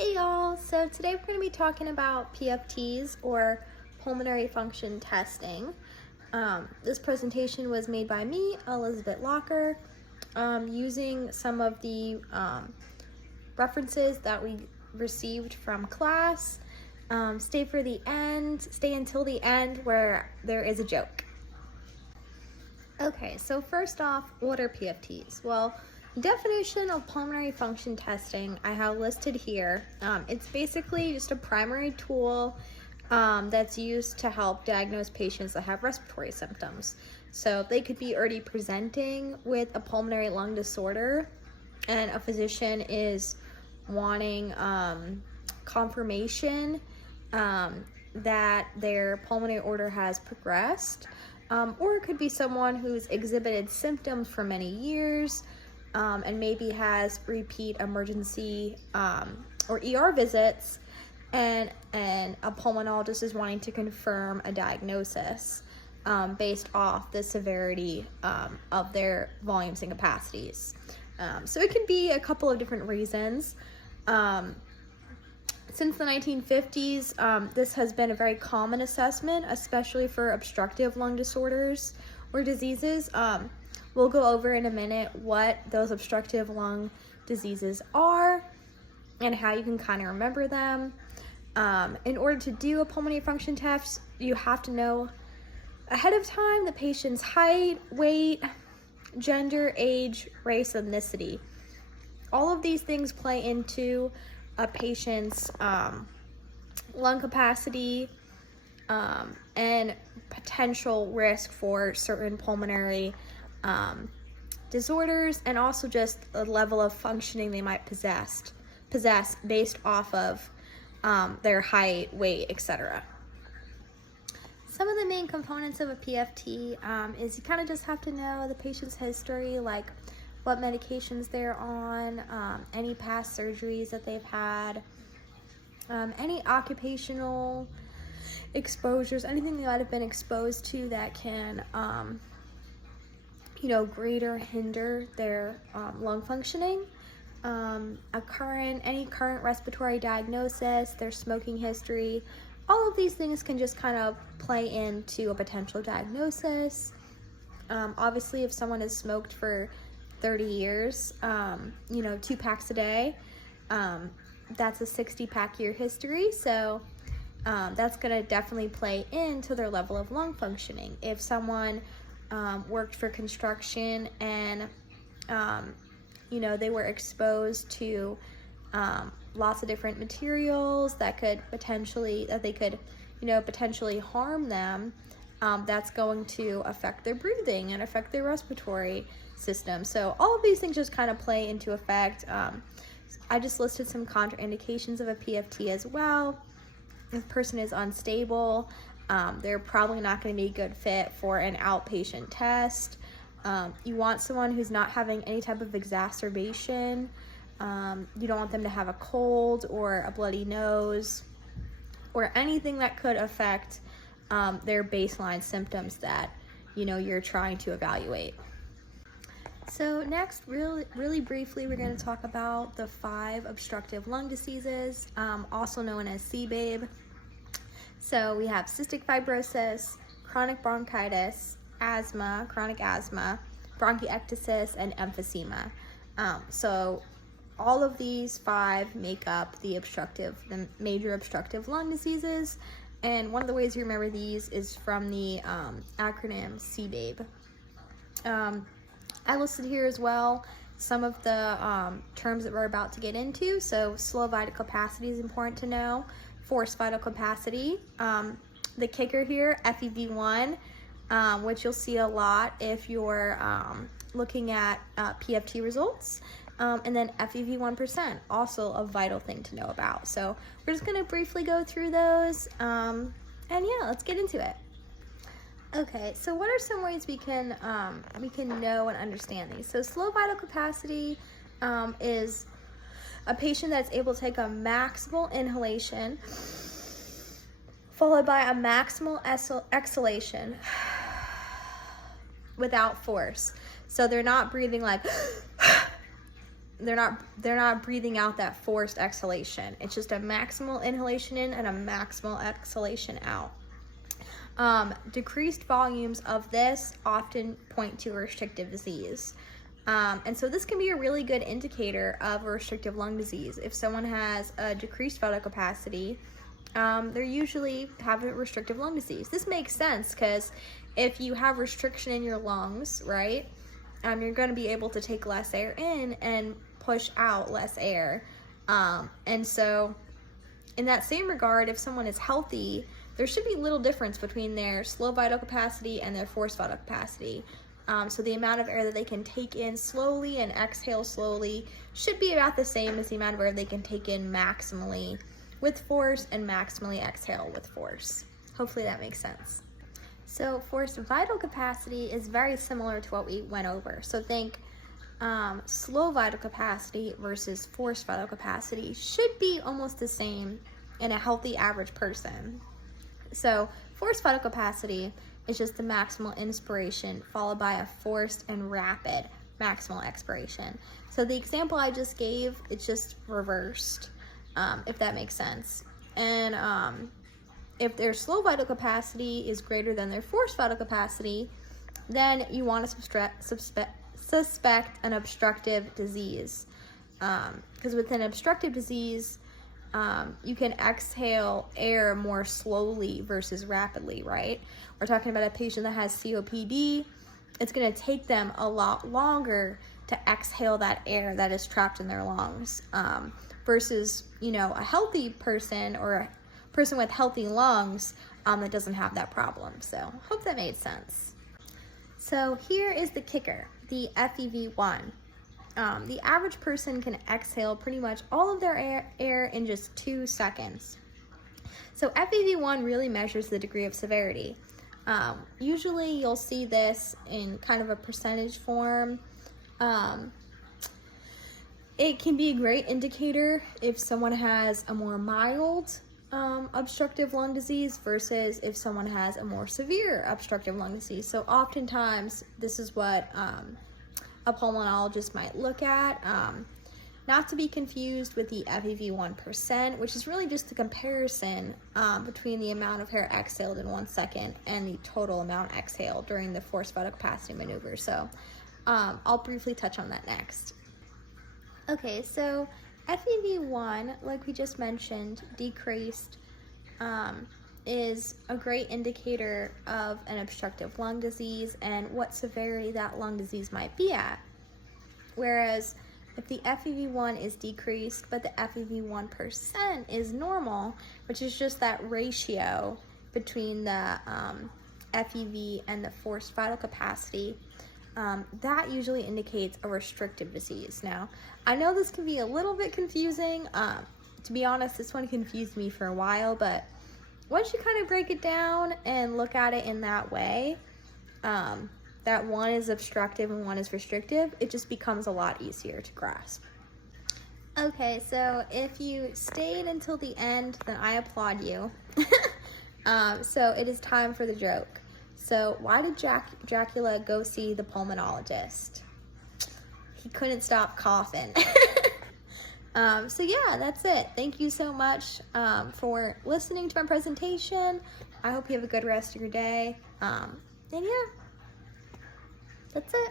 Hey y'all, so today we're going to be talking about PFTs or pulmonary function testing. This presentation was made by me, Elizabeth Locker, using some of the references that we received from class. Stay until the end where there is a joke. Okay, so first off, what are PFTs? Well, definition of pulmonary function testing I have listed here. It's basically just a primary tool that's used to help diagnose patients that have respiratory symptoms. So they could be already presenting with a pulmonary lung disorder and a physician is wanting confirmation that their pulmonary order has progressed. Or it could be someone who's exhibited symptoms for many years and maybe has repeat emergency or ER visits, and a pulmonologist is wanting to confirm a diagnosis based off the severity of their volumes and capacities. So it can be a couple of different reasons. Since the 1950s, this has been a very common assessment, especially for obstructive lung disorders or diseases. We'll go over in a minute what those obstructive lung diseases are and how you can kind of remember them. In order to do a pulmonary function test, you have to know ahead of time the patient's height, weight, gender, age, race, ethnicity. All of these things play into a patient's lung capacity and potential risk for certain pulmonary disorders, and also just the level of functioning they might possess based off of their height, weight, etc. Some of the main components of a PFT is you kind of just have to know the patient's history, like what medications they're on, any past surgeries that they've had, any occupational exposures, anything they might have been exposed to that can, grade or hinder their lung functioning, any current respiratory diagnosis, their smoking history. All of these things can just kind of play into a potential diagnosis. Obviously, if someone has smoked for 30 years, 2 packs a day, that's a 60-pack year history, so that's going to definitely play into their level of lung functioning. If someone worked for construction and they were exposed to lots of different materials that could potentially harm them, that's going to affect their breathing and affect their respiratory system. So all of these things just kind of play into effect. I just listed some contraindications of a PFT as well. If a person is unstable, they're probably not going to be a good fit for an outpatient test. You want someone who's not having any type of exacerbation. You don't want them to have a cold or a bloody nose or anything that could affect their baseline symptoms that you're trying to evaluate. So next, really briefly, we're going to talk about the 5 obstructive lung diseases, also known as CBABE. So we have cystic fibrosis, chronic bronchitis, asthma, chronic asthma, bronchiectasis, and emphysema. So all of these 5 make up the major obstructive lung diseases. And one of the ways you remember these is from the acronym CBABE. I listed here as well some of the terms that we're about to get into. So slow vital capacity is important to know. Forced vital capacity. The kicker here, FEV1, which you'll see a lot if you're looking at PFT results. And then FEV1%, also a vital thing to know about. So we're just going to briefly go through those. And yeah, let's get into it. Okay, so what are some ways we can know and understand these? So slow vital capacity is a patient that's able to take a maximal inhalation followed by a maximal exhalation without force. So they're not breathing like they're not breathing out that forced exhalation. It's just a maximal inhalation in and a maximal exhalation out. Decreased volumes of this often point to a restrictive disease. And so this can be a really good indicator of a restrictive lung disease. If someone has a decreased vital capacity, they usually have a restrictive lung disease. This makes sense because if you have restriction in your lungs, right, you're going to be able to take less air in and push out less air. And so in that same regard, if someone is healthy, there should be little difference between their slow vital capacity and their forced vital capacity. So the amount of air that they can take in slowly and exhale slowly should be about the same as the amount of air they can take in maximally with force and maximally exhale with force. Hopefully that makes sense. So forced vital capacity is very similar to what we went over. So think slow vital capacity versus forced vital capacity should be almost the same in a healthy average person. So forced vital capacity is just the maximal inspiration followed by a forced and rapid maximal expiration. So the example I just gave, it's just reversed, if that makes sense. And if their slow vital capacity is greater than their forced vital capacity, then you want to suspect an obstructive disease. Because with an obstructive disease, you can exhale air more slowly versus rapidly, right? We're talking about a patient that has COPD. It's going to take them a lot longer to exhale that air that is trapped in their lungs, versus, a healthy person or a person with healthy lungs that doesn't have that problem. So hope that made sense. So here is the kicker, the FEV1. The average person can exhale pretty much all of their air in just 2 seconds. So FEV1 really measures the degree of severity. Usually you'll see this in kind of a percentage form. It can be a great indicator if someone has a more mild obstructive lung disease versus if someone has a more severe obstructive lung disease. So oftentimes this is what a pulmonologist might look at, not to be confused with the FEV1%, which is really just the comparison between the amount of air exhaled in 1 second and the total amount exhaled during the forced vital capacity maneuver. So I'll briefly touch on that next. Okay, so FEV1, like we just mentioned, decreased, is a great indicator of an obstructive lung disease and what severity that lung disease might be at. Whereas if the FEV1 is decreased, but the FEV1% is normal, which is just that ratio between the FEV and the forced vital capacity, that usually indicates a restrictive disease. Now, I know this can be a little bit confusing. To be honest, this one confused me for a while, but once you kind of break it down and look at it in that way, that one is obstructive and one is restrictive, it just becomes a lot easier to grasp. Okay, so if you stayed until the end, then I applaud you. So it is time for the joke. So why did Dracula go see the pulmonologist? He couldn't stop coughing. So yeah, that's it. Thank you so much for listening to my presentation. I hope you have a good rest of your day. And yeah, that's it.